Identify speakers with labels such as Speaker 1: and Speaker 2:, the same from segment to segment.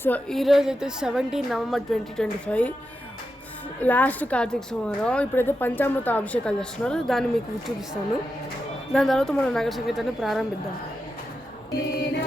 Speaker 1: So ఈరోజు అయితే seventeen November twenty twenty five. Last Karthika సోమవారం. ఇప్పుడైతే పంచామృత అభిషేకాలు చేస్తున్నారు. దాన్ని మీకు చూపిస్తాను. దాని తర్వాత మనం నగర సంగీతాన్ని ప్రారంభిద్దాం. వీడియో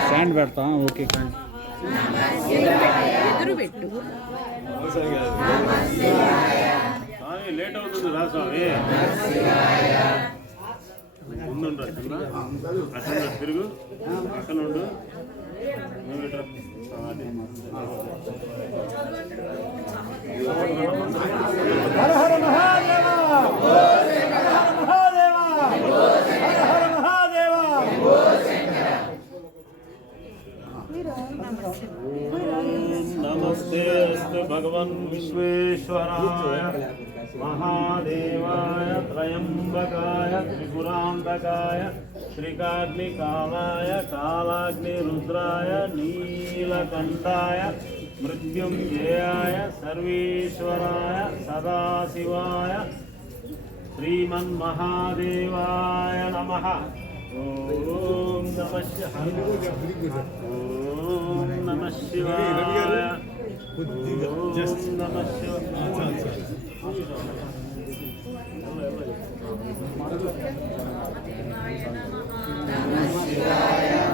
Speaker 2: స్టాండ్ పెడతా ఓకే కానీ
Speaker 3: అవసరం కాదు. స్వామి లేట్ అవుతుంది రా స్వామి. ముందుండ్రా తిరుగు. అక్కడ ఉండు.
Speaker 2: हर हर महादेवा हर हर हर हर
Speaker 3: नमस्ते भगवन् विश्वेश्वराय महादेवाय त्रयम्बकाय त्रिपुरान्तकाय శ్రీకాగ్నికాలాయ
Speaker 2: కాలాగ్నిరుద్రాయ నీలకంఠాయ మృత్యుంజయాయ సర్వేశ్వరాయ సదాశివాయ శ్రీమన్మహాదేవాయ నమ. ఓం నమ ఓం నమ శివాయ. ఓం నమ శివాయ. నమ శివాయ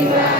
Speaker 2: Amen.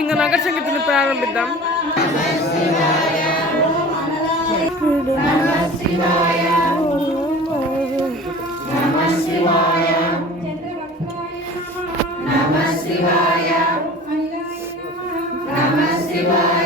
Speaker 1: ఇంకా నగర హర ప్రారంభిద్దాం.
Speaker 4: ఓం నమ శివాయ నమ శివాయ.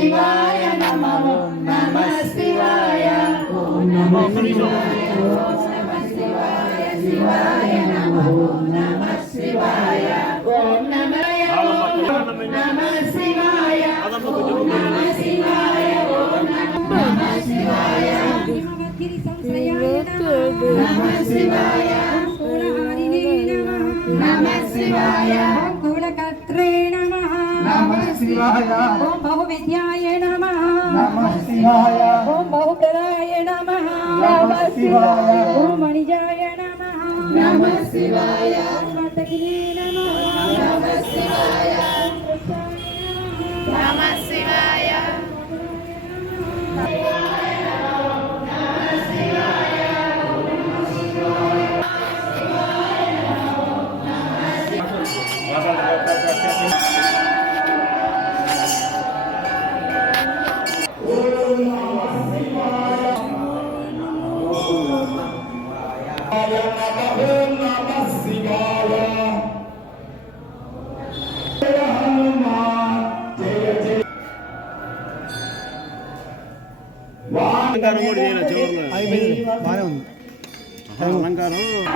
Speaker 4: శివాయ శివాయ నమ శివాయ ఓం నమ శివాయ ఓం నమ శివాయ శివాయ నమ శివాయ ఓం నమ నమ శివాయ ఓం నమ శివాయ ఓం నమ శివాయ నమ శివాయ నమ శివాయ నమ నమ శివాయ నమ శివాయ. ఓం బహుప్రదాయ నమ. నమ శివాయ. ఓం మణిజాయ నమ. నమ శివాయ. ఓం నర్తకినే నమ. నమ శివాయ. ఓం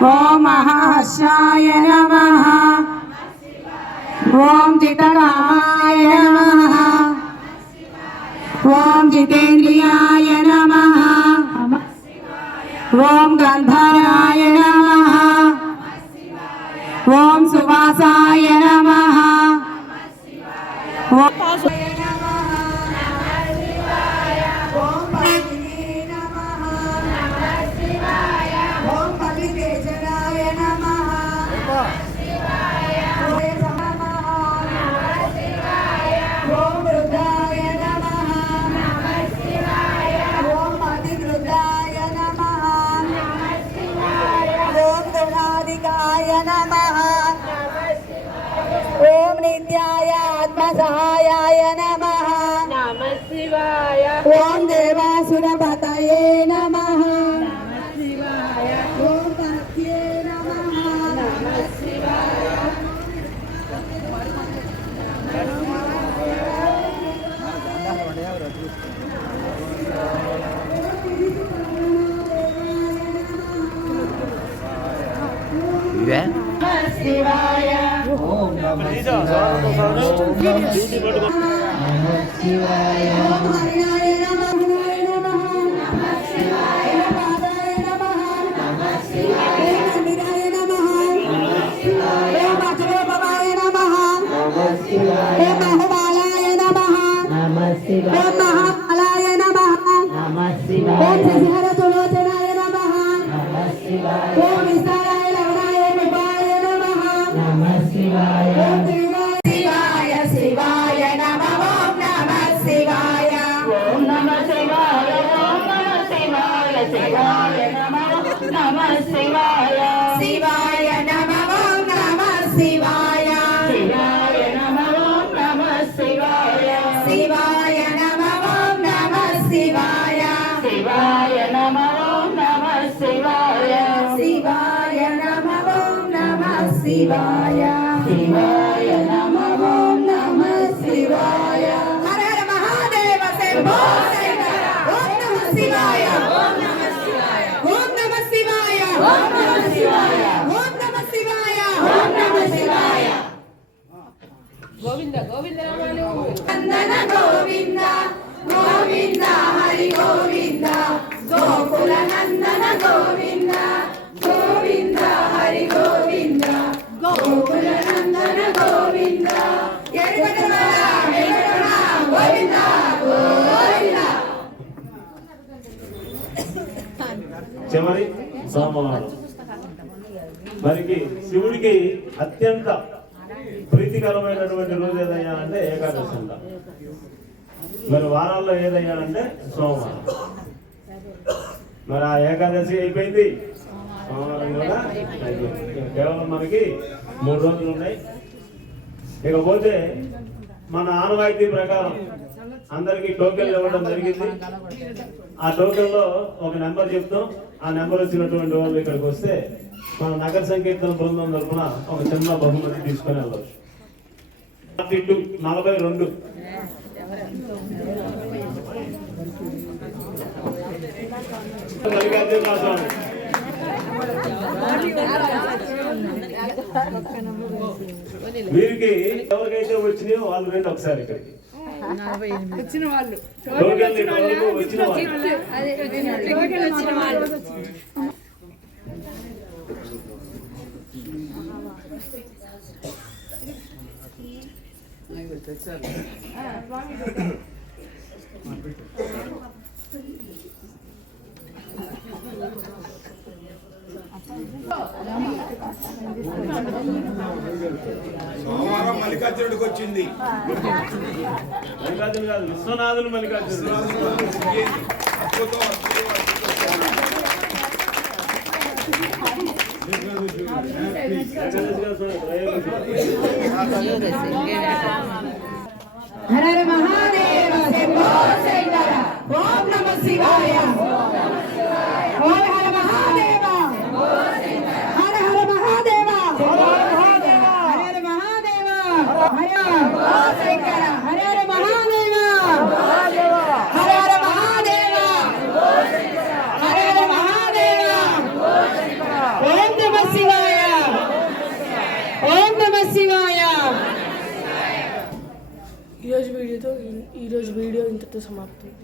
Speaker 4: ఓం మహాశాయ నమ. ఓం చితరామాయ నమః. ఓం జితేంద్రియాయ నమః. ఓం గంధరాయ దేవాసురపతయే నమః ఓం భక్త్యే నమః ఓం హరియాయ నమః నమః నమః శివాయ ఓం మహాబాలాయ నమః ఓం శశిహర సులోచనాయ నమః. ఓం శివాయ శివాయ నమః ఓం నమః శివాయ. హర హర మహాదేవ శంభో శంకర. ఓం నమః శివాయ. ఓం నమః శివాయ. ఓం నమః శివాయ. ఓం నమః శివాయ. ఓం నమః శివాయ. ఓం నమః శివాయ. గోవింద గోవింద గోవింద గోవింద హరి గోవింద. గోకుల నందన గోవింద.
Speaker 3: చివరి సోమవారం. మరికి శివుడికి అత్యంత ప్రీతికరమైనటువంటి రోజు ఏదయ్యా అంటే ఏకాదశి అంట. మరి వారాల్లో ఏదయ్యా అంటే సోమవారం. మరి ఆ ఏకాదశి అయిపోయింది. సోమవారం కూడా కేవలం మనకి మూడు రోజులు ఉన్నాయి. ఇకపోతే మన ఆనవాయితీ ప్రకారం అందరికి టోకెన్లు ఇవ్వడం జరిగింది. ఆ టోకెన్లో ఒక నెంబర్ చెప్తాం. ఆ నెంబర్ వచ్చినటువంటి వాళ్ళు ఇక్కడికి వస్తే మన నగర సంకీర్తన బృందం తరఫున ఒక చిన్న బహుమతి తీసుకొని వెళ్ళవచ్చు ఫార్టీ టూ నలభై రెండు. వీరికి ఎవరికైతే వచ్చినాయో వాళ్ళు రండి ఒకసారి ఇక్కడికి.
Speaker 1: వచ్చిన వాళ్ళు.
Speaker 3: టోకెన్లు ఇప్పటివరకు వచ్చిన వాళ్ళు.
Speaker 5: వచ్చిన వాళ్ళు.
Speaker 2: సోమవారం మల్లికార్జునుడికి వచ్చింది.
Speaker 3: మల్లికార్జున కాదు విశ్వనాథులు మల్లికార్జున
Speaker 4: హరే మహాదేవ శంభో శంకర ఓం నమ శివాయ ఓం హర మహాదేవ హర హర మహాదేవ హర హర మహాదేవ హర శంకర హర హర మహాదేవ హర హర మహాదేవ హర హర మహాదేవ ఓం నమ శివాయ ఓం నమ శివాయ
Speaker 5: ఈరోజు వీడియోతో